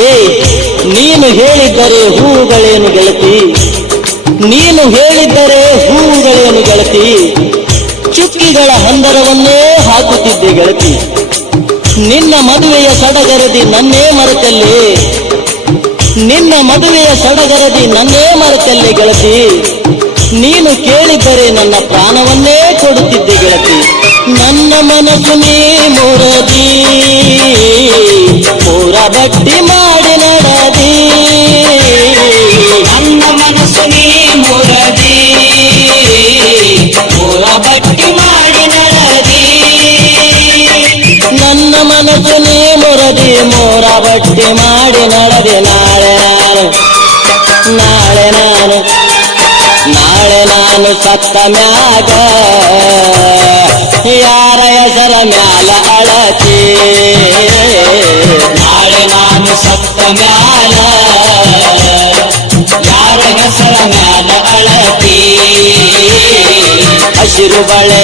ಏ ನೀನು ಹೇಳಿದ್ದರೆ ಹೂವುಗಳೇನು ಗೆಳತಿ, ನೀನು ಹೇಳಿದ್ದರೆ ಹೂವುಗಳೇನು ಗೆಳತಿ, ಚುಕ್ಕಿಗಳ ಹಂದರವನ್ನೇ ಹಾಕುತ್ತಿದ್ದೆ ಗೆಳತಿ. ನಿನ್ನ ಮದುವೆಯ ಸಡಗರದಿ ನನ್ನೇ ಮರೆತಲ್ಲಿ, ನಿನ್ನ ಮದುವೆಯ ಸಡಗರದಿ ನನ್ನೇ ಮರೆತಲ್ಲಿ ಗೆಳತಿ. ನೀನು ಕೇಳಿದ್ದರೆ ನನ್ನ ಪ್ರಾಣವನ್ನೇ ಕೊಡುತ್ತಿದ್ದೆ ಗೆಳತಿ. ನನ್ನ ಮನಸ್ಸು ನೀ ಮುರದಿ ಪೂರ ಬಟ್ಟಿ ಮಾಡಿ ನಡದಿ, ನನ್ನ ಮನಸ್ಸು ನೀ ಮುರದಿ ಪೂರ ಬಟ್ಟಿ ಮಾಡಿ ನಡದಿ. ನನ್ನ ಮನಸ್ಸು ನೀ ಮುರದಿ ಮೂರ ಬಟ್ಟಿ ಮಾಡಿ ನಡದೆ. ನಾಳೆ ನಾನು ಸತ್ತ ಮ್ಯಾಗ ಯಾರ ಹೆಸರ ಮ್ಯಾಲ ಅಳತಿ, ನಾಳೆ ನಾನು ಸತ್ತ ಮ್ಯಾಲ ಯಾರ ಹೆಸರ ಮ್ಯಾಲ ಅಳತಿ. ಹಸಿರು ಬಳೆ